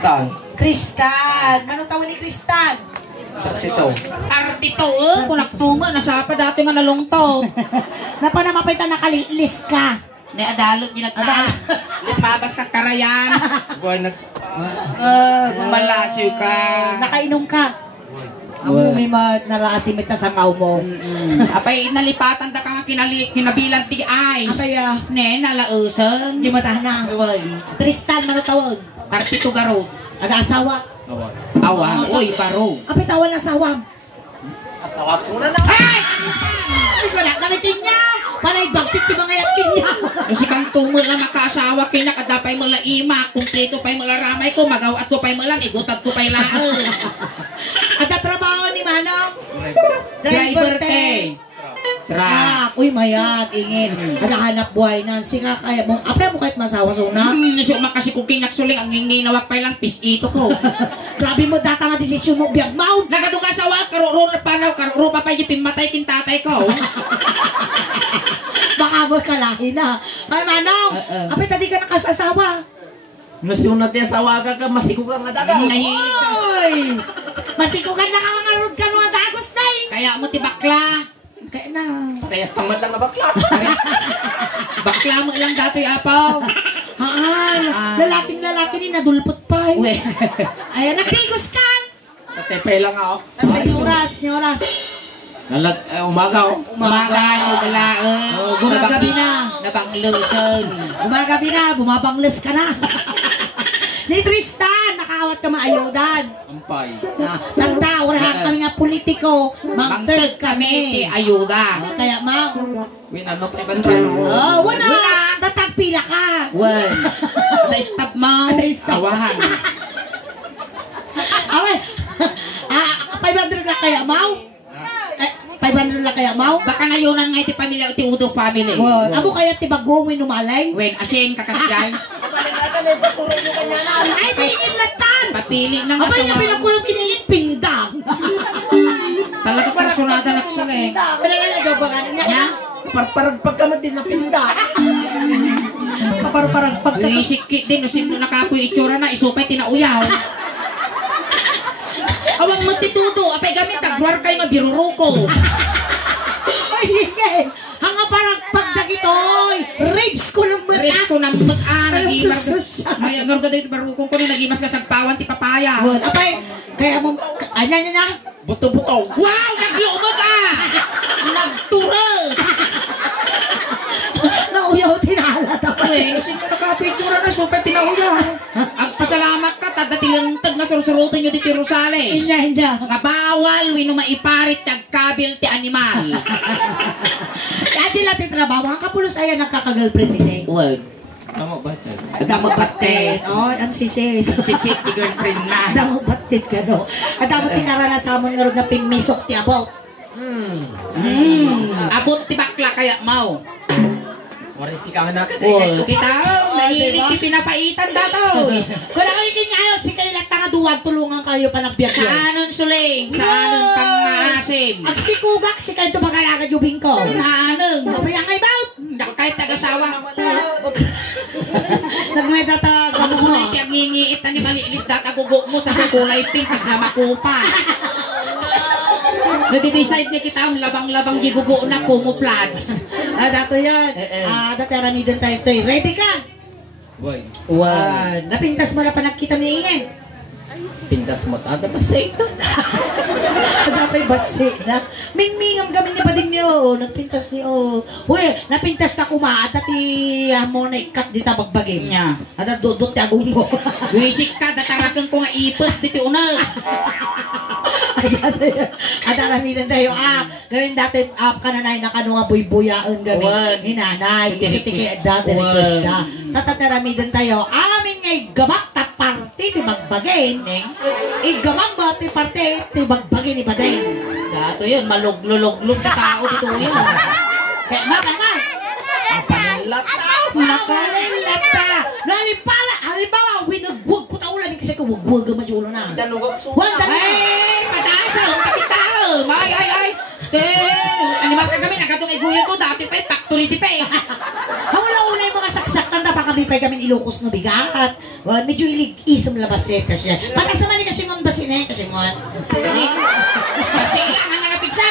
Kristal. Kristal. Manong tawon ni Kristal? Artito. Artito, kung nagtuma, nasapa dati nga nalungtog. Napanamapay ta nakalilis ka. Ni adalot yung nagtaan. Lipabas ka karayan. Buwan nag... Malasyo ka. Nakainom ka. Ang may narasimit na sa ngaw mo. Apay, nalipatan da ka nga kinabilang ti ice. Apay, Ne, nalausan. di matahan na. Tristan, manong tawon? Artito garot. Aga-asawa. Awan. Awa, oy, baro. Apay tawon na sawam. Asawak suna na. Ay! Ay, wala gamitin niya. Panay bagtit di mga yakin niya. Yung si kang tumul na makaasawa kina kadapay mo la ima, kumpleto pa'y mo la ramay ko, magawat ko pa'y mo lang, igutat ko pa'y laal. At trabaho ni Manong? Driver te. Truck. Uy, mayat, ingin. At hanap buhay na. Singa kaya mo. Apay mo kahit masawa suna? So makasi ko kinaksuling, ang nginginawak pa'y lang pisito ko. Grabe mo, data nga desisyon mo, biyag mau. Nagaduga sa wak, karuro na panaw, karuro pa pa'y pimatay kin tatay ko. Baka mo kalahin na. Ay, Manong, apay tadi ka nakasasawa. Nasunat niya sa waga ka, masiko ka nga daga. Oy! Masiko ka nakangarod ka nung dagos na eh. Kaya mo ti bakla. Kaya na. Parehas tamad lang na bakla. Bakla mo lang dato'y apaw. Lalaking ni nadulpot pa eh. Uwe. Ayan, nagtigos ka. Tatepay lang ako. Ang oras, ni oras. Umaga ako. Umaga, umalaan. Gumagabi na. Nabanglusan. Gumagabi na, bumabangles ka na. Ni Tristan, nakawat ka maayudan. Ampay. Tanda, wala kami nga politiko. Mangtag Ti kami. ayuda. Kaya, Mang, Win, ano pa ibantay? wala. Tatagpila ka. Wan. Na-stop mo. Na-stop. Awahan. Away, 500 lang kaya, Mau? 500 lang kaya, Mau? Baka nayunan nga iti pamilya o ti Udo family. Amo kaya tibagong numalay? Wen, asin kakasyan. Ay, tingin latan! Papili na nga Abay niya sa pinakulang kiningin pindang. talaga personada naksuleng. Wala nga nagabangan niya. Parang pagkamad din na pinda. Parang pagka... Isikit din, no sino nakapoy itsura na, isupay tinauyaw. Awang matitudo, apay gamit, tagwar kayo nga biruruko. Ay, hingay! Hanga parang pagdagitoy! Rapes ko ng mata! Res ko na nag-imas. sus. May agor ka dito, barukong ko na nag-imas ka sagpawan, ti papaya. Apay, kaya mo... Ano na? Buto-buto. Wow! Naglumag ah! Nagturas! Nauyaw tinalat ako. Uy, sino nakapictura na super tinauyaw? Ang pasalamat ka, tadatilantag na surusurutan nyo dito Rosales. Hindi. Nga bawal, wino maiparit, tagkabil ti animal. Kaya natin trabaho, ang kapulos ayan nagkaka-girlfriend din eh. Word. Tama ba ito? Damo batet. Oh, ang sisit. Sisit ti girlfriend na. Damo batit ka no. At damo ti karanasamon nga rin na pimisok ti about. Abot ti bakla kaya mau. Warisi ka nga nakat. Kita, nahilig ti pinapaitan dato. Kung nakikin niyo, si kayo nagtanga duwan, tulungan kayo pa ng biyak Sa yun. anon suling, sa anon pang-aasim. Ang sikugak, si kayo tumagalaga yung bingko. Naanong. Mapayang ay bout. Kahit taga-sawa. Nagmedata Ang sunay ti ang ngingiit na ni maliilis dat agugo mo sa kulay pink kas na makupa. Nadi-decide niya kita ang labang-labang gigugo na kumuplads. dato yan. Dati aramidon tayo ito. Ready ka? Boy. Napintas mo na pa nagkita ni Ingen. Pindas mo. Ata pa sa ito. Dapat basi na. Mingmingam kami ni Bading niyo. Nagpintas niyo. Uy, napintas ka kumaat. Dati mo na ikat dito bagbagim niya. At dudot ti agong mo. Wisik ka, datarakan ko nga ipos dito unag. At aramidan tayo, gawin dati, kananay na kano nga buy-buyaan gawin. Ni nanay, kasi tiki dati request na. Tatataramidan tayo, amin ngay gamak ta parte ti bagbagin. Igamang ba ti parte ti bagbagin ni Bading. Dato yun, malugluluglog na tao dito yun. Kaya ma. Nakalilata. Nalipala. Halimbawa, winagwag ko taulan. Kasi kawagwag naman yung ulo na. Ay, patasa. Kapitao. Ay. Animal ka kami. Nagatong iguyan ko. Dati pa factory di pa eh. Hawala una yung mga saksak. Tanda pa makabipay kami ilukos no bigat. Well, medyo ilig-isam labas eh kasi. Pagkasama ni kasi mong basin eh kasi mo. Basila nga nga pizza.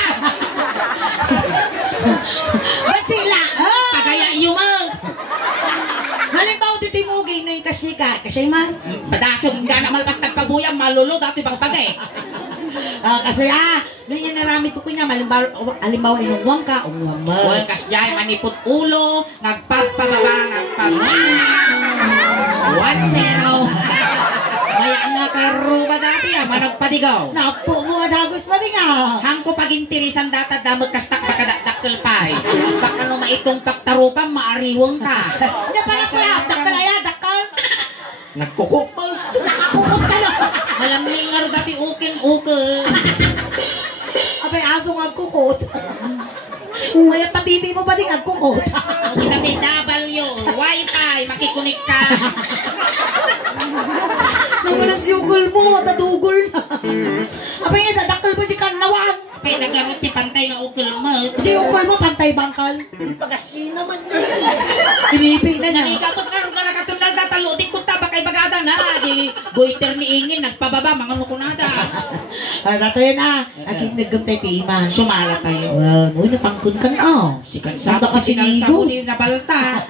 Basila! Pagaya iyo mo. Halimbawa dito imugay na yung kasi ka. Kasi man. Padasong nga na malpas nagpabuyang malulod ato ibang pagay. Kasi doon yan narami ko kunya. Halimbawa inungwang ka. Ungwang mo. Well, kasjay manipot ulo, nagpapababa, 1-0. Maya nga karuba dati managpadigaw. Napo mo adagos pa din nga. Hangko pagintirisan data damot kastak pakadakdakkel pay. Baka no maitong paktarupan maariwang ka. Hindi pala ko lang. Dakal aya, dakal. Nagkukok mo. Nakakukot ka na. Malaming nga ro dati ukin-ukin. Abay, aso nga kukot. Ngayon tabibi mo ba din ang kukot? Kita may W, Wi-Fi, makikunik ka. Nangulas yugol mo, tatugol na. Abay, dadakal mo di kanawang. Apay, nagarot ni pantay nga ukil mo. Di yugol mo, pantay bangkal. Pagasi naman na. Tinipig na na. Narigapot ka rin ka nakatunal datalo, di ko taba kay bagada na. Di goiter ni Ingin, nagpababa, mga nukunada. Dato yun Aking naggamtay ti ima. Sumala tayo. Uy, natangkon ka na. Sikan Santa sa kasi sinalsako nigo. ni nabalta.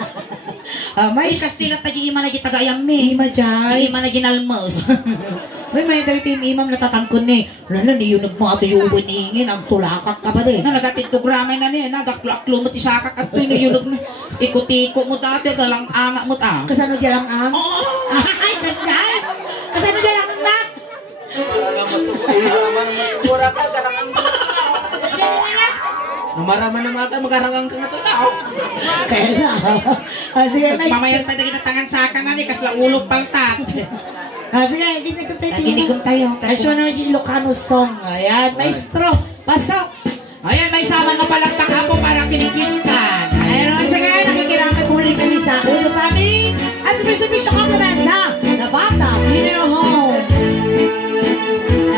May Ay, Kastila tayo ima na gitagayam me. ima dyan. Ima na ginalmos. May dagiti imam natatangkon ni. Lala, ni yun nagmato yung ubon ni Ingin. Ang tulakak ka ba din? Na nagatito gramay na niya, nagaklaklo mo ti sakak at ito yung ikutiko mo dati, galang anga mo ta. Kasano dyan lang ang? Oo! Ay, kasyan! Kasano dyan lang ang nak? Numaraman na mga magarangang ka nga tao. Kaya na. Sige, may... Mamayan pa tayo tangan sa akin na ni, kasla ulog paltat. Sige, ginigom tayo. Naginigom tayo. Asyo na yung Ilocano song. Ayan, maestro. Pasok. Ayan, may sama nga palakpak ako para kinikistan. Ayan, sige, nakikiramay ko ulit kami sa Ulo Family. At Bisyo Compliments na Nabata Funeral Homes.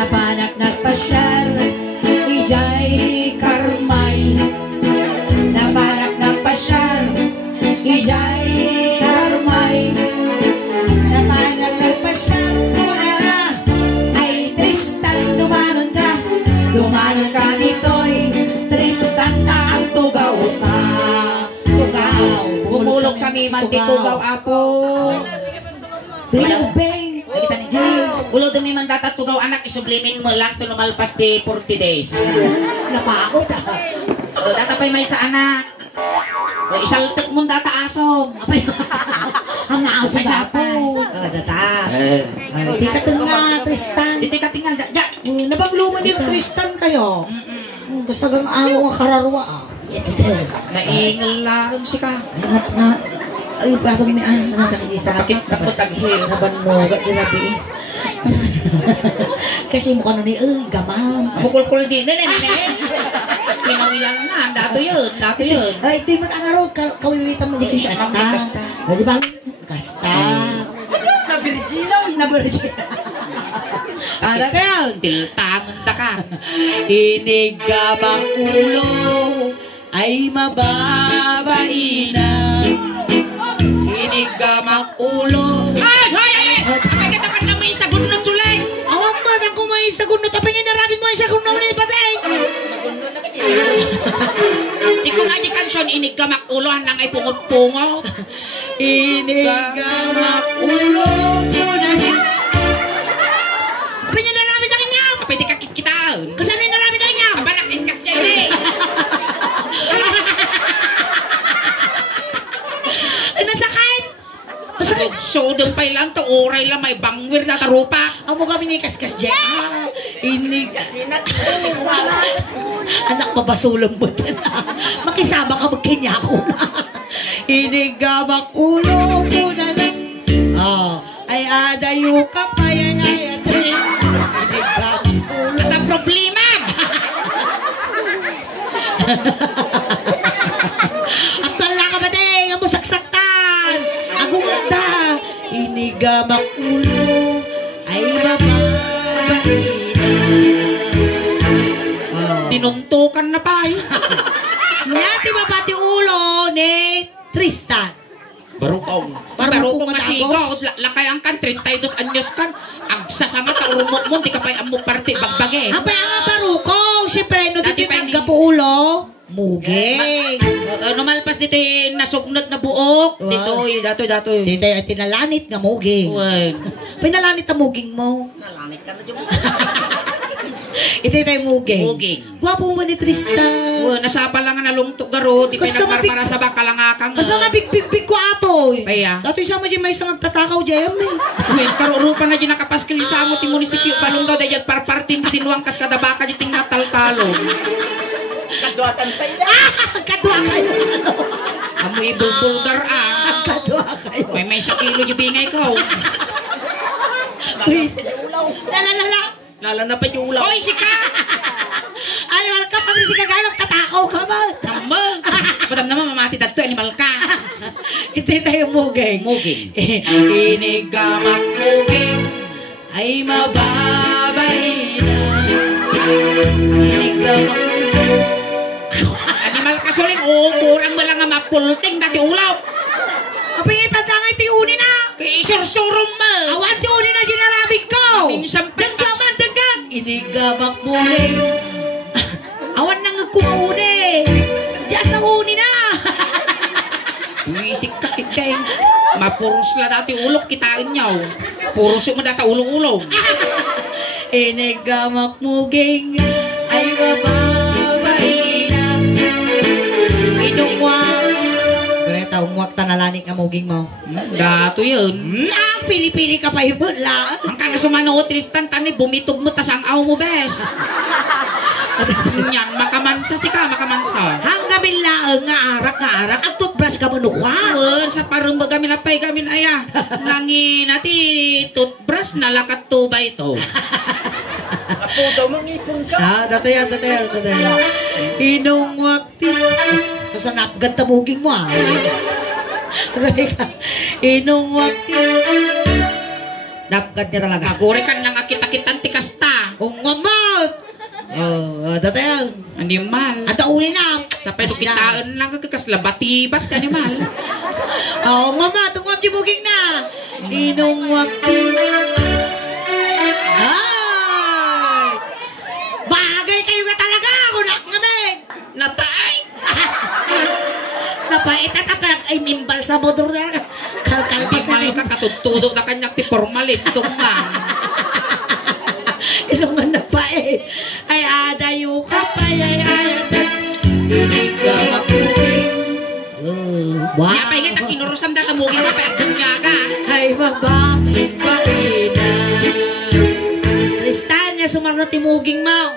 Napanak nagpasyal, Ijay Karmay. Napanak nagpasyal, Ijay Karmay. Napanak nagpasyal, Kunara, ay Tristan, dumanon ka dito'y Tristan na ang tugaw ka. Tugaw. Bumulog kami, mantitugaw apo. Bilang bang. Nakita ni Jay. Ulo dumi man data tugaw anak, isublimin mo lang to lumalpas di 40 days. Napakot Data pa'y may sa anak. Isaltek mo data asom. ang aso Ay, sa po. Data. Di ka nga, Tristan. Dito ka tingnan. Nabagluman yung Tristan kayo. Gusto kang amo nga kararwa. Naingal lang si ka. Na. Ay, bakit may nasa isa. Pakit kapot taghils. Nabanog at dinabi. Kasi mukha nun gamam. Bukul-kul din. Pinawilan na. Dato yun. Ay, ito yung mag-angarod. Kawiwitan mo di ko siya. Kasta. Di ba? Kasta. Nabirgin. Ano ka yun? Tiltangan da ka. Inigamang ulo ay mababainan. Inigamang ulo. Ay! Kapag kita pa na may sagun ng sulay. Awang man ako may sagun na tapingin na rabin mo ay sagun na ulit patay. Di ko na di kansyon. Inigamak ulo. Hanang ay pungot-pungot. Inigamak ulo muna. Apin na rabin na kanyang. Pwede ka kikitaan. Kasano na rabin na kanyang? Abanak din kasi dyan eh. Ay, nasakit. So, doon pa lang to. Oray lang may bangwir na tarupa. Amo kami ni kaskas dyan. Anak, mabasulong mo din. Makisama ka magkanya ko na. Inigamak ulo mo na lang. Ay adayo ka pa yan ay atrin. Inigamak ulo. At ang problema. Aktual na ka ba din? Amo saksaktan. Agumanda. Inigamak ulo ay mababainan. Tinuntukan na pa eh. Nati ba pati ulo ni Tristan? Barukong. Baro ko matagos. masigaw, lakay ang kan, 32 anyos kan, agsasanga ka, urumok mo, di ka pa mo parte, bagbage. Ang nga barukong, siyempre, no, Dati dito pa yung yung- gapuulo. Muging. Numalpas dito nasugnot na buok, Wow. dito, dato. Dito yung tinalanit nga muging. Uwan. Pinalanit ang muging mo. Nalamit ka na dyan. Ito yung muging. Muging. Gwapo mo ni Tristan. Uwan, nasapa lang nga nalungtog garo, di pa Gusto nagparpara sa bakalangakang. Kasi nga big ko ato. Baya. Dato isama dyan may isang nagtatakaw dyan eh. Uwan, karurupan na dyan nakapaskil sa amo ti munisipyo, balong daw, dahil parpartin tinuang kas kadabaka di ting nataltalong. Kaduatan sa ina. Kadwa kayo ano. Amoy bulgar Kadwa kayo. May 1 kilo yung bingay ko. Uy, lalala. Lala na pa yung ulaw. Oy, sika! Ay, wala ka pa rin si kagaya. Nagtatakaw ka ba? Namang! Padam naman mamati dadto, animal ka. Ito yung muging. Muging. Inigamak muging ay mababay na. Inigamak muging. Animal ka suling, kurang mo lang nga mapulting dati ulaw. Ang pingitan lang ay tiunin na. Kaya isursurum mo. Awan tiunin na ginarabig ko. Minsan pa. Dagdagan, dagdag. Inigamak muging. Awan nang nagkumuni. Diyan na uni na. Uwisik ka kitay. Mapuros la dati ulok kitain niyaw. Puros mo dati ulong-ulong. Inigamak muging ay mababay na. Inungwak. Greta, umwak tanalanik ka muging mo. Gato yun. Pili-pili ka pa yung la. Ang kagasumano Tristan, tani, bumitog mo tas ang aw mo, bes. Yan, makamansa si ka, makamansa. Hanggang bilaang nga arak. Ang toothbrush ka manukwa. Wen, sa parang gamin apay gamin aya. Nangin nati toothbrush nalakat to ba ito? Apo daw, mangipon ka. Dato yan. Inungwak din. Kasi napagad tabuging mo ah. Inungwak din. Napagad niya talaga. Kaguri ka nang akita-kitan tikasta. Ungamot! Dato yan. Hindi mal. At uli na. Sa pedukitaan lang kakaslabatibat ka ni mal. Mama, tungwag yung buging na. Inungwak din. Ay! Bagay kayo ka talaga. Kunak namin. Napay! Napait at apag ay mimbal sa motor na. Kalkalpas na Mal rin. ka katutudok na kanyak ti formalit tumang. Isang nga napait. Ay adayo ka pa. Ay Hindi ka makuling. Wow. Niya pa nga takinurusam da tamugin ka pa agdunyaga. Ay babae na. Tristan, nga sumarno timuging mo.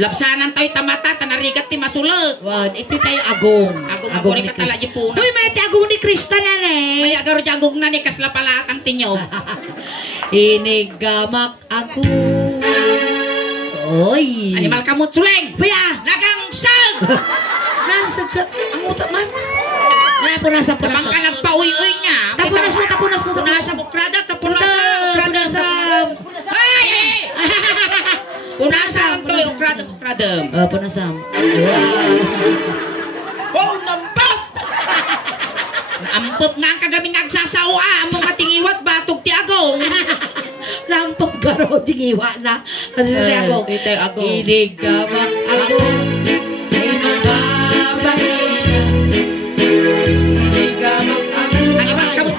Labsanan tayo tamata, tanarigat ti masulog. Wan, iti tayo agong. Agong ka tala di punas. Uy, may iti agong ni Krista na May ne. agaro jagog na ni kasla palatang tinyo. Inigamak ako. Oy. Animal kamot suleng. Paya. Nagang sag. Nasa ka. Ang utak man. Ay, punasan. Kapang ka nagpauy-uy niya. Tapunas mo. Punasa mo krada, kapunasa. Ay! Punasa to yung krada. Punasan. Oh, nampap! Ampot nga ang kagabi nagsasawa. Among katingiwat batog ti agong. Lampag garo, tingiwa na. Ano na agong? Titay agong. Inigamak ako. Ay mababae na. Inigamak ako. Animal kamot.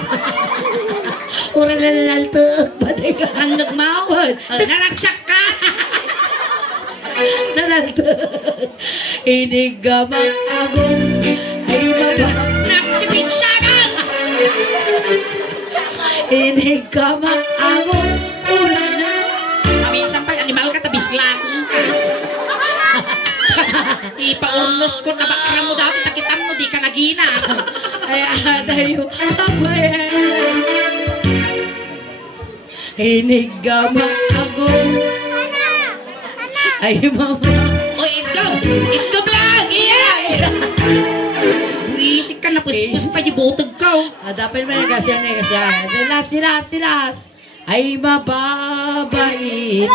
Ura lalaltag. Baday ka. Ang nagmawad. Naraksak ka. Nalaltag. Inigamak ako. Ay mababae. Napipinsanang. Inigamak ako. Ura na. Paminsan pa, animal ka, tabislakong ka. Ipaurnos ko na bakara mo dati, takitam mo, di ka nagina. Ay adayo. Abay. Inigamak ako. Ay mama. O, ikaw lang, iya. Buisik ka na, puspus pa, di butog ka. Dapat ba kasya. Silas. Ay mababait.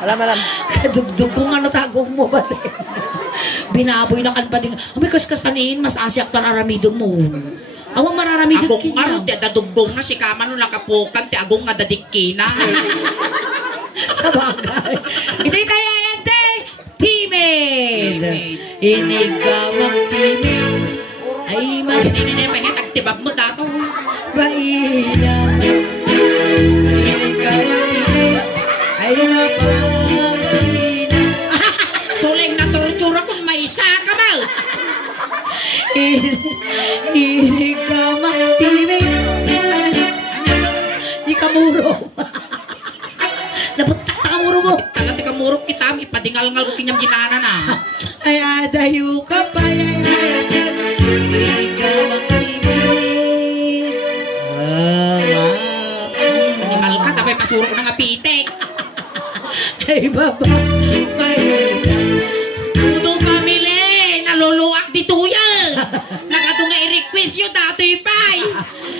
Alam. Kadugdug kung ano tagong mo ba? Binaboy na kan pa din. May kaskas taniin, mas asyak tar aramido mo. Awang mararamido Agong aro, ti dadugong na si Kaman nung nakapukan, ti agong nga dadikina. Sa bagay. Ito'y kaya yan, te. Timid. Inigamang timid. Ay, Hindi pa tagtibab mo dato. Baina. Inigamang timid. Ay, mapabaina. Suling na turtura kung may isa ka mal. Inigamang timid. Di kamuro. Nabutak na kamuro mo. Taga ti kamurok kita, ipadingal-ngal ko kinyam ginana na. Ay, adayo ka pa. Inigamang timid. Animal ka, tapay pasurok na nga pitek. Ay, baba. Mahina. Tudo family, naluluak dito yan. Nakato nga i-request yun, dato'y pay.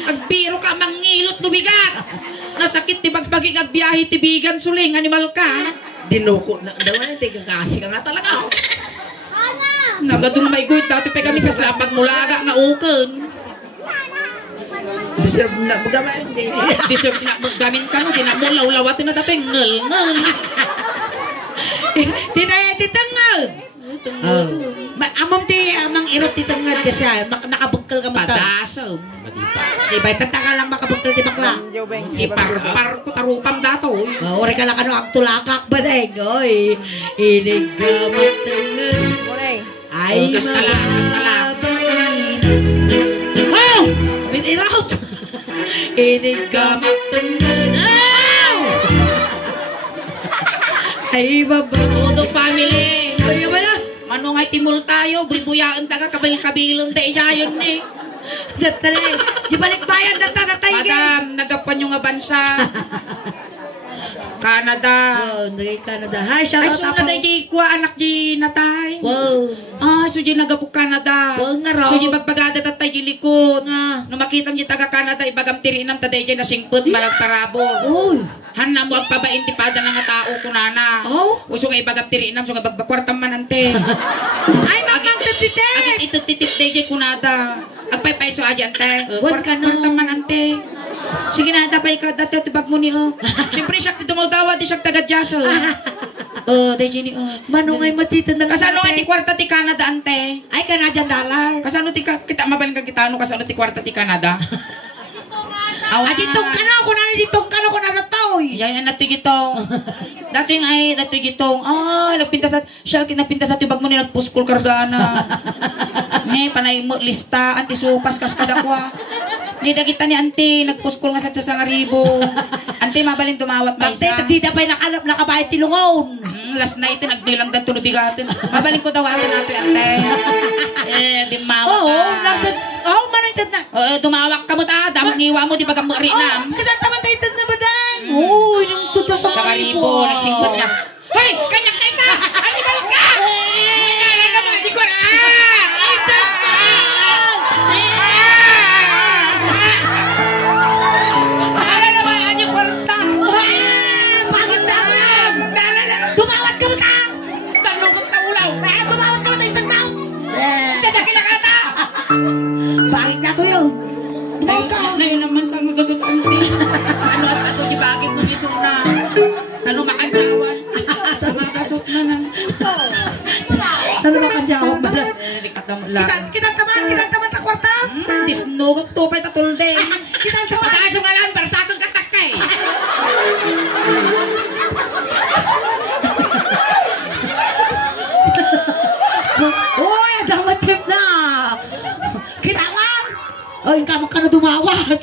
Agbiro ka, mangilot, dumigat. Nasakit, tibagbaging agbiyahe, tibigan, suling, animal ka. Dinuko na daw na, teka kasi ka nga talaga. Nagadong may guit, dati pa kami sa slapag mulaga nga uken. Deserve na magama hindi. Deserve na magamin ka no, di na mo lawlawatin na dati ngel. Tinaya titangal. Amam ti amang irot titangad ka siya. Nakabugkal ka mata. Padasaw. Diba, tataka lang makabugkal ti bakla. Si parpar ko tarupam dato. Ore ka lang ano, ang tulakak ba dahil? Oy, inig ka matangad. Ay, Kastala. Oh! Miniraut! Inig ka matangad. Oh! Ay, baba. Todo family. Ay, wala. Manungay timul tayo, buyaan taga kabil-kabilon tayo yayon ni. Datale, di balik bayan datay. Madam, nagapan yung nga bansa. Canada. Wow, nagay Canada. Hi, shout Ay, out so ako. na di kwa anak di natay. Wow. Ah, so di nagabuk Canada. Wow, nga raw. So di magpagada tatay di likod. Nga. No makita niya taga Canada, ibagam tirinam taday di na singput, malagparabol. Uy. Hanna mo agpabaintipada ng nga tao kunana. Oh. Uso nga ibagam tirinam, so nga bagbakwartam manante. Ay, makang titite. Agit ito titip di kunada. Agpay-pay so aja ante. Wan ka no. Kwartam manante. Sige na, tapay ka, dati tibag mo ni o. Siyempre, siya dumagawa, di siya taga-jaso. Dahil ni o. Manungay matita ng Kasano nga ti kwarta ti Canada, ante? Ay, Canadian dollar. Kasano ti kita mabaling ka kita, ano kasano ti kwarta ti Canada? Ah, ditong ka na ako na, ditong ka na ako na natoy. Yan, natigitong. Dating ay, natigitong. Nagpinta sa, siya nagpinta sa tibag mo ni nagpuskol kargana. Ngay, panay mo, lista, anti supas, kaskadakwa. Ni dagita ni ante, nagpuskol nga sa sangaribo. Ante, mabalin tumawat ba isa? Bakit, di na pa nakabayad tilungon. Last night, nagbilang dan tunubigatin. Mabalin ko tawatin natin, ante. Di mawat Oo, manaytad na. Tumawak ka mo ta, damang niwa mo, di ba kamo rinam? Kasatamataytad na ba dahil? Oo, yung tuto sa Sa karibo, nagsingkot niya. Hoy! Kanyak na ita! Animal ka! Kaya naman, di ko na! Dala naman, anyo kwarta! Pagod na ako yan! Tumawat ka mo ta! Talungot na ulaw! Tumawat ka mo ta, itag mo! Dadaki na kata! Bakit na to yun? Na yun naman sa mga gusto ante. Ano at ato di bagay kung gusto na. Ano makanjawan? Sa mga gasot na na. Ano ba kanjawag ba? Kita Kita ta kwarta? Disnugok to pa'y tatulde. Kita taman! Pataas yung alam para sa akong katakay. Uy, adamat tip na! Kita man! Ay, kamang ka na dumawat!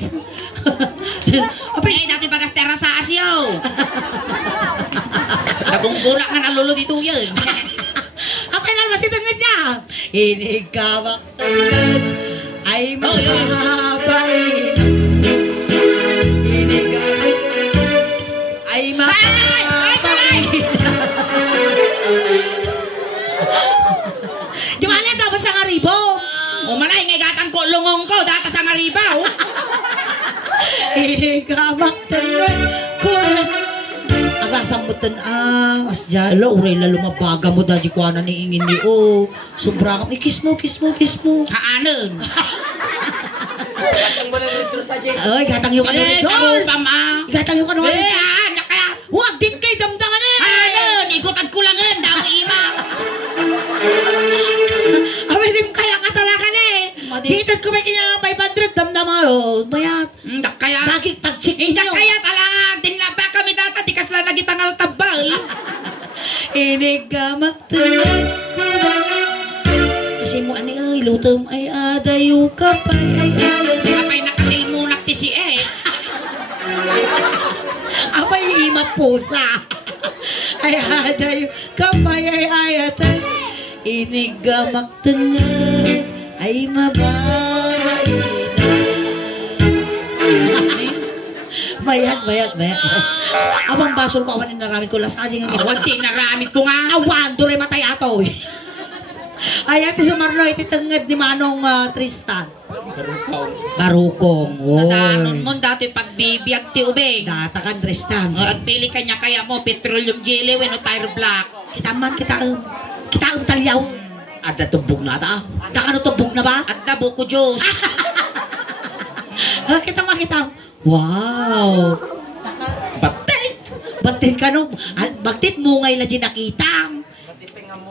Dati bagas tera sa asyo. Nagunggula ka na lolo dito yun. Ang kailan masitangid niya! Inigawak tangad ay mahabay. Inigawak ay mahabay. Di ba alam tapos sa ngaribo? Umalay, ngay gatang ko lungong ko, data sa ngaribaw. Inigawak tangad ko na. Ang asang buto asjalo, uray la lumabaga mo dadji ko na niingin ni o. Sobra ka, kiss mo. Haanon. Katang mo na nito sa Jay. Ay, gatang yung ano ni George. Gatang yung ano ni George. Nakaya. Huwag din kay damdangan eh. Haanon, igutan ko lang yun, daw ima. Awisim kaya ka talaga na eh. Hitad ko may kanya ng 500, damdaman o. Bayat. Nakaya. Bakit pag-check Hindi niyo? kaya talaga. Dinapa kami data, di kasla nagitangal tabal. Inigamak tuloy ko na. Kasi mo ani ay lutom ay adayo kapay ay ayan. Kapay nakatilmunak ti si eh. Abay ima pusa. Ay adayo kapay ay ayatan. Inigamak tengah ay mababain na. Bayat. Abang basol ko awan naramit ko lasaging ang Awan ti naramit ko nga. awan dure matay ato. Ay ati si Marlo iti tenged ni Manong Tristan. Barukong. Nadanon mo dati pagbibiyag ti ubeng. Data kan Tristan. At pili kanya kaya mo petroleum jelly when o tire black. Kita talyaw. Ada tubog na ta. Ada ka no tubog na ba? At dabo ko Diyos. Kita. Wow. Batit ka no. Batit mungay la di nakita.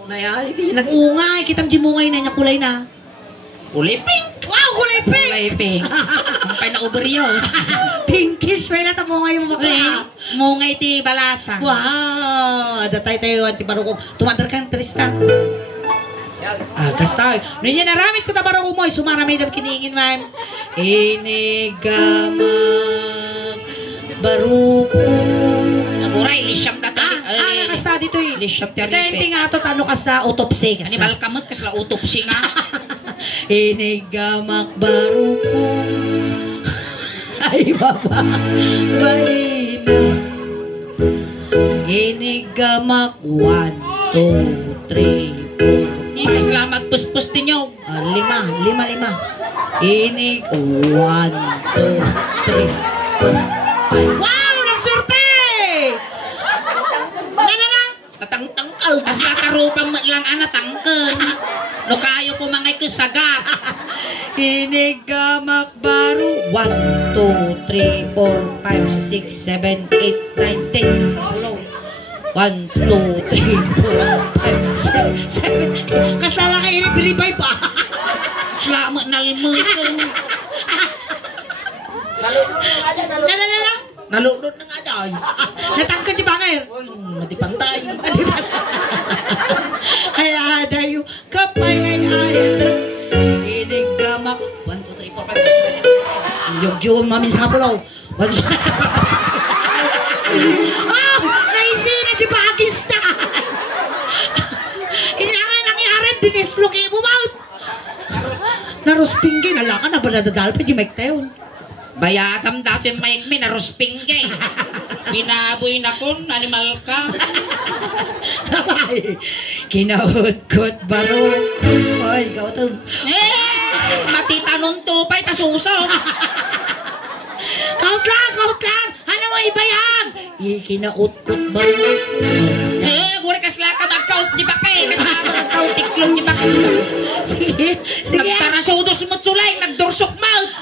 Na ya, hindi nag Ungay. Kitam di mungay na niya kulay na. uliping. Wow, kulay pink. Laiping. Kampay na uberios. Pinkish. Wala ta mungay mo bakla. Mungay ti balasa. Wow. Ada tayo anti barukong. Tumadar ka Tristan. Kastay. Ninya naramit ko ta barukong mo. Sumaramay dam kiniingin ma'am. Inigamak barukong. Naguray, lisyam dati. Nakasta dito eh. Lisyam ti Kaya aripe. hindi nga ito tano kasta autopsy. Ani balkamot kasla utopsi nga. Inigamak barukong. Ay baba. Baina. Inigamak 1, 2, 3, 4. Kasla magpuspus ti nyo. 5. Inig 1, 2, 3, 4, 5. Wow! Nagsurte! Tatang-tangkal. Tas natarupang lang anatangken. No kayo po mga ikusagat. Inigamak baru 1, 2, 3, 4, 5, 6, 7, 8, 9, 10 10. 1, 2, 3, 4, 5, 6, 7 kasala kayo ni Pilipay pa. Slamat nalmuson. Nalunod na nga day. Natangkad di bangir. Matipantay. Ay adayo kapay ay ayat. Inigamak 1, 2, 3, 4, 5, 6, 7, 8. Yung mamin sa kapulaw. 1, 2, 3, 4, 5, 6, 7. Naisina di Pakistan. Inangan nangyari dinisloki mo maut. Naruspinggi nalaka na baladadal pa di Mike Tayon. Bayatam dati maikmi na rospingge. Binaboy na kon, animal ka. Kinaut-kot barukong. Ay, ikaw ito. Matitanon to pa'y tasusong. Kaut lang. Ano mo iba yan? Kinaut-kot barukong. Guri kasla ka mag-count di ba kay? Kasama mag-count tiklong di ba? Sige. Nagtarasudos mo't sulay, nagdorsok mouth.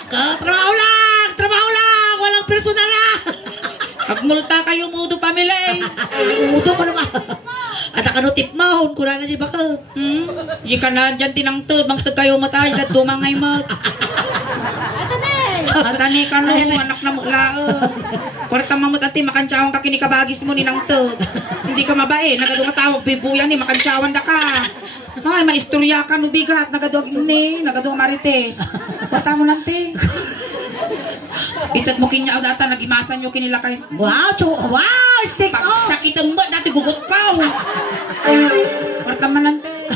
Trabaho lang. Walang personal lang. Pagmulta kayo mudo pamilay. Udo ko naman. At ako tip mo, kung na si Bakal. Yung ka na dyan tinangtod, bangtag kayo matay, at dumangay mat. Atane ka no, anak na mula. Kwarta mamut ati, makantsawang ka kinikabagis mo ninangtod. Hindi ka mabae, nagadungatawag, bibuyan ni, makantsawan da ka. Ay, maistorya ka, no bigat, nagaduag ni, nagaduag marites. Kwarta mo nante. Itat mo kinya data, nagimasan nyo kinilakay. Wow, stick off. Pagsakitan mo, dati gugot ka. Kwarta mo nante.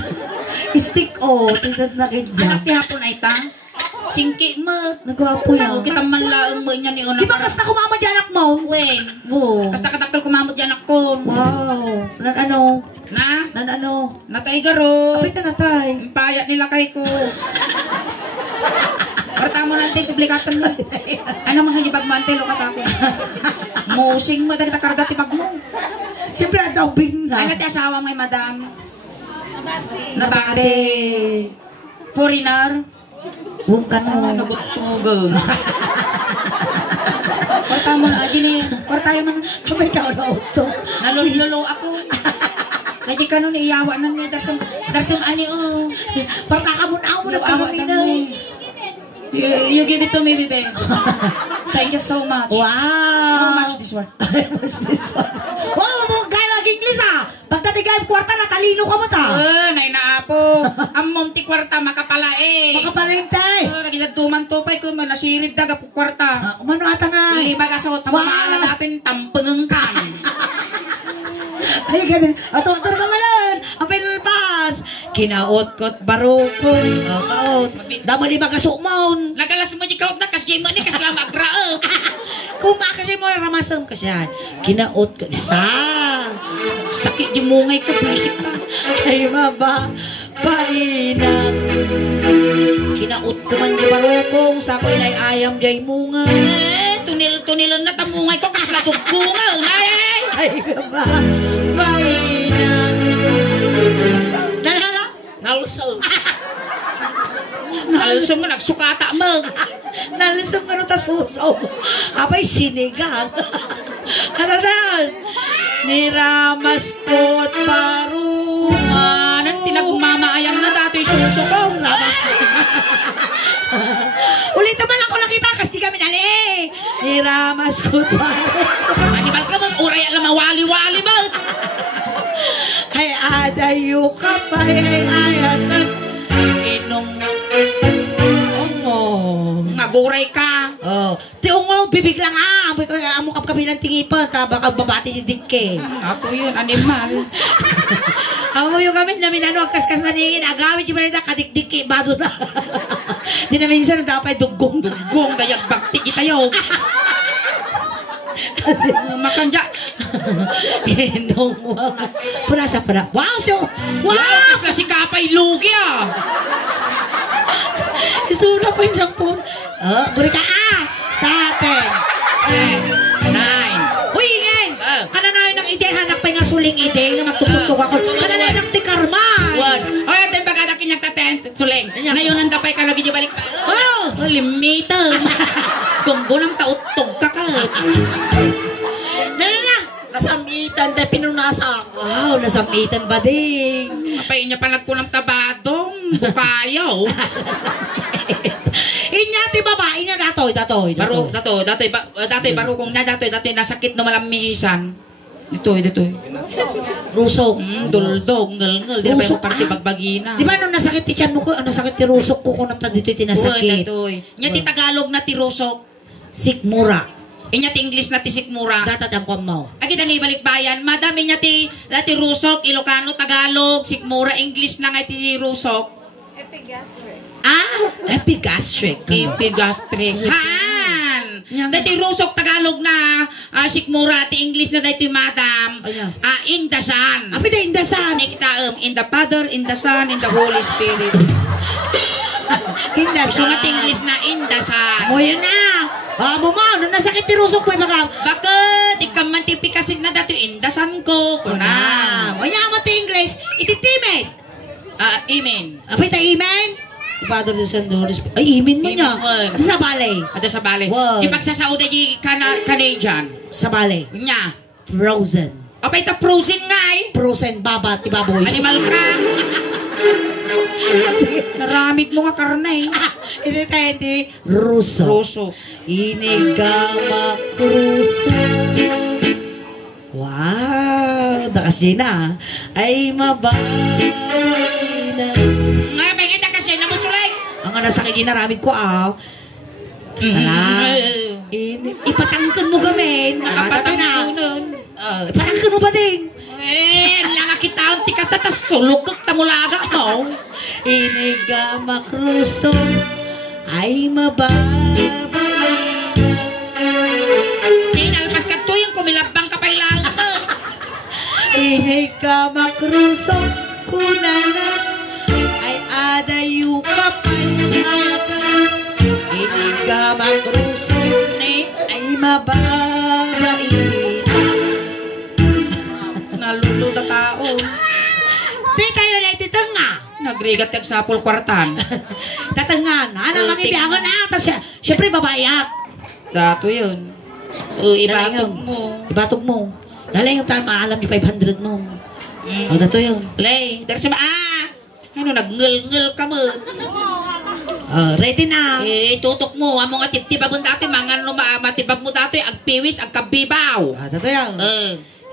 Stick off, tingnan na kidya. Anak ti hapon ay ta. Singki mo. Nagwapo yan. O, kita manlaang mo niya ni una. Di ba kasta kumama dyan anak mo? Wen. Oo. Kasta katakal kumamot yan ako. Wow. Ano? Natay garo. Apit na natay. Payat nila kay ko. Parta mo nante, sublikatan mo. Ano mga jibag mo ante, lokat ako. Musing mo, dagita karga tibag mo. Siyempre, ang daubing na. Ay, natin asawa may madam. Nabate. Foreigner. Huwag ka na. Nagutugong. Kwarta mo na, Gini. Kwarta mo na. Kamay ka na auto. Nalulolo ako. Lagi ka nun, iyawa na niya. Darsam ani, oh. Parta ka muna ako na kanina. You give it to me, baby. Thank you so much. Wow. How much this one? How much this one? Wow, mga gaya mag-English ah. Pagdating kwarta na, talino ka mo ta. Nay na apo. Ang monti kwarta, makapala eh. Makapalaim tay. Nagiging tumantupay ko, nasirip daga po kwarta. Umano ata nga. Liba ka sa utang mga natin, tampeng ka. Ay, ganun. Ato, ka malan. Ang pinalpas. Kinaot-kot barukong. Kaot. Damali ba kasukmaon? Nagalas mo di kaot na, kasi mo ni kaslama agraot. Kumakasay mo, ramasam ka siya. Kinaot-kot. Sakit di mungay ko, bisik ka. Ay, maba. Painang. Kinaot ko man di barukong. Sa ko inay ayam jay munga. Tunil-tunilan na tamungay ko, kaslagog bunga. Ay, ba? Painang. Nalusog. Nalusog mo, nagsukata mo. Nalusog ka na tasuso. Apay sinigang. Katadan. Niramas ko't parungan. Tinagmamaayang na dati suso ko. Ulit naman ako nakita kasi kami nali. Niramas ko't parungan. Animal ka man, uray alam mawali-wali mo. Ay adayo ka pa, ay ayatan. Inong Maguray ka. Oh, tiong mo bibig lang ah. Amoy ko amo kap kabilang tingipan, ta baka babati si Dikke. Ako yun, animal. Amo yung kami namin ano kaskas na ningin, agawit yung malita kadikdik bado na. Di na minsan dapat dugong. Dugong dayag bakti kita yo. Makanja. Inong punasa para. Wow, so wow. Yes, na si Kapay Lugi ah. Isura pa yung po. Oh, guri ka ah. Sa 10, 9. Uy, ingay. Kananayon ng ide, hanak pa nga suling ide. Nga magtutok ako. Kananayon ng tikarman. Ay, ito yung bagadakin niya tatent. Suling. Ngayon ang dapay ka lagi niya balik pa. Oh, limited. Tunggo ng tautog ka ka. na. Nasamitan tayo pinunasak. Wow, nasamitan ba ding? Apay niya pa nagpunang tabadong. Bukayaw. Inyati babae niya datoy. Baro, datoy, baro kong na datoy, nasakit na malamisan. Ditoy. Rusok. Duldog, ngel. Di na ba yung party bagbagina? Di ba nung nasakit ti tiyan mo ko, nasakit ti rusok ko kung namta dito tinasakit. Datoy. Nya ti Tagalog na ti rusok. Sikmura. Inya ti English na ti sikmura. Datatang ko mo. Agita ni balikbayan, madami niya ti rusok, Ilocano, Tagalog, sikmura, English na nga ti rusok. Epigastric. Epigastric. Han! Dati rusok Tagalog na sikmura ti English na dati madam. Indasan. Apa da indasan? In the Father, in the Son, in the Holy Spirit. Indasan. So nga English na indasan. O yan na. Amo mo, nung nasakit ti rusok po baka. Bakit? Ikaw man tipikasin na dati indasan ko. Kunam. O yan mo ti English, ititimid. Amen. Apa ita amen? Father, the Son, the Holy Spirit. Ay, imin mo niya. At sa balay. Sa balay. Wow. Di pagsasauda di Canadian. Sa balay. Nya. Frozen. Apay ta frozen nga eh. Frozen baba, ti baboy. Animal ka. Naramid mo nga karne eh. Ito tayo di ruso. Ruso. Inigama ruso. Wow. Nakasi na. Ay mabay na. Nga, pagkita kasi na mo sulay. Ang nasa kikinaramid ko Salam. Ipatangkan mo gamin. Nakapatang nun. Ipatangkan mo ba din? Langa kita ang tikas na tas sulok kag tamulaga mo. Inigama ruso. Ay mababay. Inalpas ka to yung kumilabang kapailangan mo. Inigama ruso. Kunana. Ay adayu kapay atan. Inigama ruso. Ay mababay. agregat tag sapol kwartan. Tatangan, ano mga ibiangan na, tapos syempre babayat. Dato yun. Ibatog mo. Ibatog mo. Nalay yung tayo maalam di 500 mo. O, dato yun. Lay, dari sa ano, nag-ngel-ngel ka mo. Ready na. Tutok mo, amo nga tip-tibag mo dati, mga matibag mo dati, agpiwis, agkabibaw. Dato yan.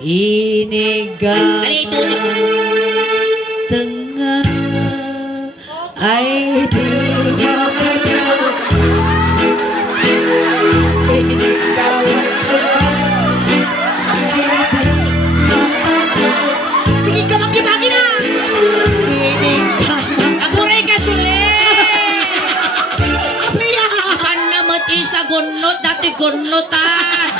Iniga. Ano tutok? Tengah ay di makanya inigaw sige ka makibagi na aguray ka suli apiya panamot isa gunot dati gunotan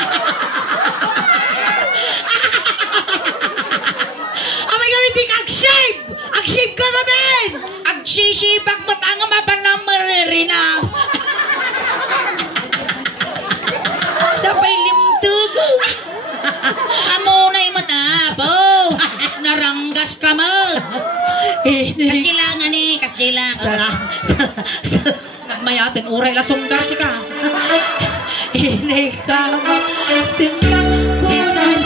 amay kami di kag-shape ag-shape ka namin agsisibak mo tanga mapanamarina sabay limtug amo na yung matabaw naranggas ka mo kasjilangan eh kasjilang nagmayatin uray lasunggar si ka ini kamu tinggal kurang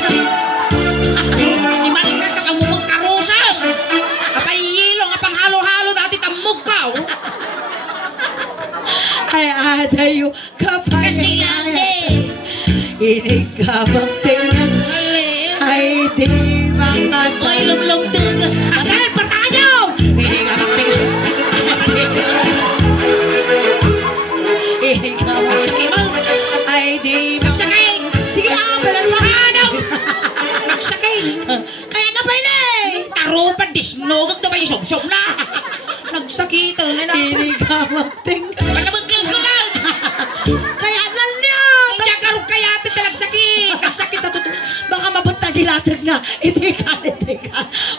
animal ka ka pamumog karusa kapay yelo nga pang halo-halo dati tamog ka ay adayo kapag kasjilang eh ini kabang tingnan ay di mga oy lumlumtug Asan, partanyo! Ini kabang tingnan ini kabang magsakay mo ay di magsakay sige balan mo ano magsakay kaya na pa ini tarupan disnogag na ba yung sob-sob na nagsakita na ini kabang tingnan panamagkil ko lang kaya na niya kaya karong kaya atin na nagsakit sa tuto baka mabunta jilatag na hindi ka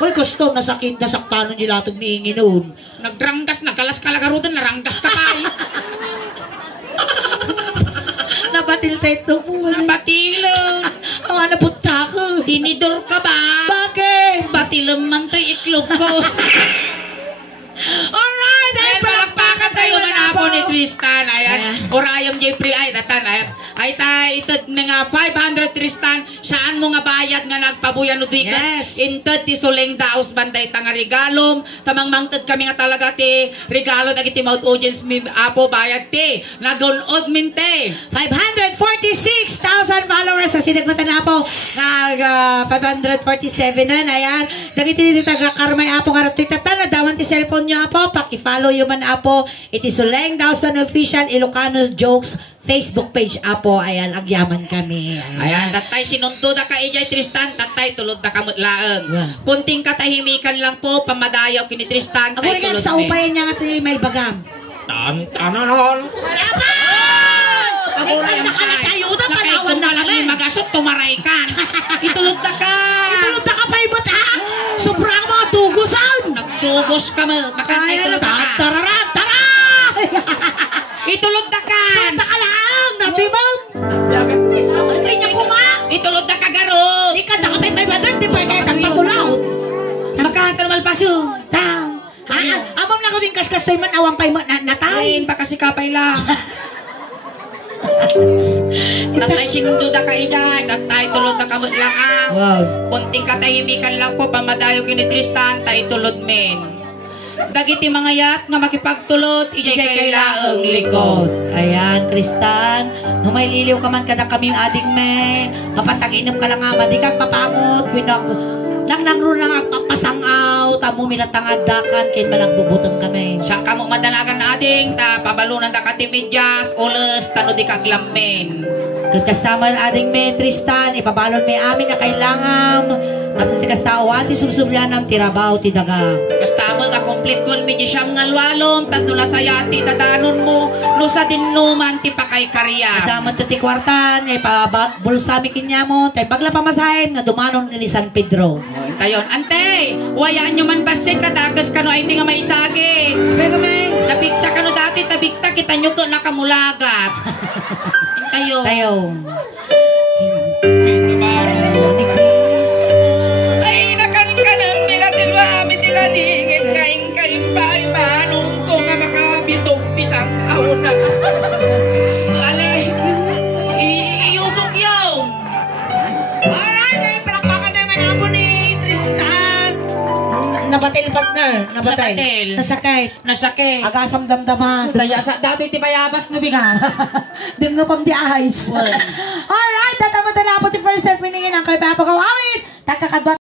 uy gusto nasakit nasaktanon jilatag ni Inginon nagranggas nagalas ka lagarudan naranggas ka pa nabatil tayo mo nabatilo awa na punta ko tinidor ka ba bakit batilaman to'y iklog ko alright ay ayan palakpakan tayo manapo ni Tristan ayan orayam Jeffrey ay datan ay tay itod nga 500 Tristan saan mo nga bayad nga nagpabuyan no duikat Yes. intod ti suleng daos banday tanga regalom tamang mangted kami nga talaga ti regalo dagiti mouth audience mi apo bayad ti nagulod min te 546,000 followers sa sinagmatan na po nag 547 na ayan dagiti ni taga karmay apo nga rapti tatan na dawan ti cellphone nyo apo paki-follow yung man apo iti Suleng Daos Ban Official Ilocano Jokes Facebook page apo ayan agyaman kami ayan tatay sinundo da ka ijay Tristan tatay tulod da kamutlaan Wow. kunting katahimikan lang po pamadayaw kini Tristan ako tay rin tulod sa mi. upayan niya nga iti may bagam Tantanon. Ako rin ang tay ayuda nakay panawan na kumalang kami magasot tumaray kan itulod da ka tulog na ka pa ibot ha sobrang mga tugusan nagdugos ka mo makantay Ay, tulod da ka tara! itulod da ka Taka lang! Natibang! Ay, kanya ko ma! itulod da ka garot Di ka nakapay 500, di pa kaya kang patulaw. makahanta naman paso Tang! Amang lang ko din kaskas tayo man, awang pay mo natay. ayun pa kasi kapay lang tatay sinundo da ka ijay tatay tulod da kamot lang Wow. Punting katahimikan lang po pamadayo kini Tristan tay tulod men. Dagiti mga yat nga makipagtulod ijay kay laeng likod. Ayan, Tristan. Nung may liliw ka man kada kami ading me. Mapatag-inom ka lang nga, di kang papangot. Nang ron lang papasangaw. Tamo milatangadakan, kain malagbubutang kami. Siya kamo madanagan na ading ta pabalunan da katimidyas ules tano di kaglamen. Kung kasama ading me, Tristan, ipabalon may amin na kailangan. Tapos ti kastawa, ti sumsumyan ng tirabaw, ti daga. Basta mo nga complete kun medyo siyam nga walom tatlo na sayati dadanon mo no sa dinnuman ti pakay karya. Adaman to ti kwartan, bulsami kinya mo, tay bagla pamasahem, nga dumanon ni San Pedro. Tayon, ante, wayaan nyo man basit tadagas kano ay nga maisagi. Pero may, Napigsa kano dati tabikta kita nyo to nakamulagat. Tayo. tayo. Ni Chris. Ay nakan kanan nila tilwa mi sila dingin kaing kaing bay. Nabatil partner. Nabatil. Nabatil. Nasakit. Nasakit. Agasam damdaman. Daya sa dato iti bayabas no biga. Dingo pam di eyes. Alright, tatama na po ti first set miningin ang kay Papa Kawawit. Takakadwa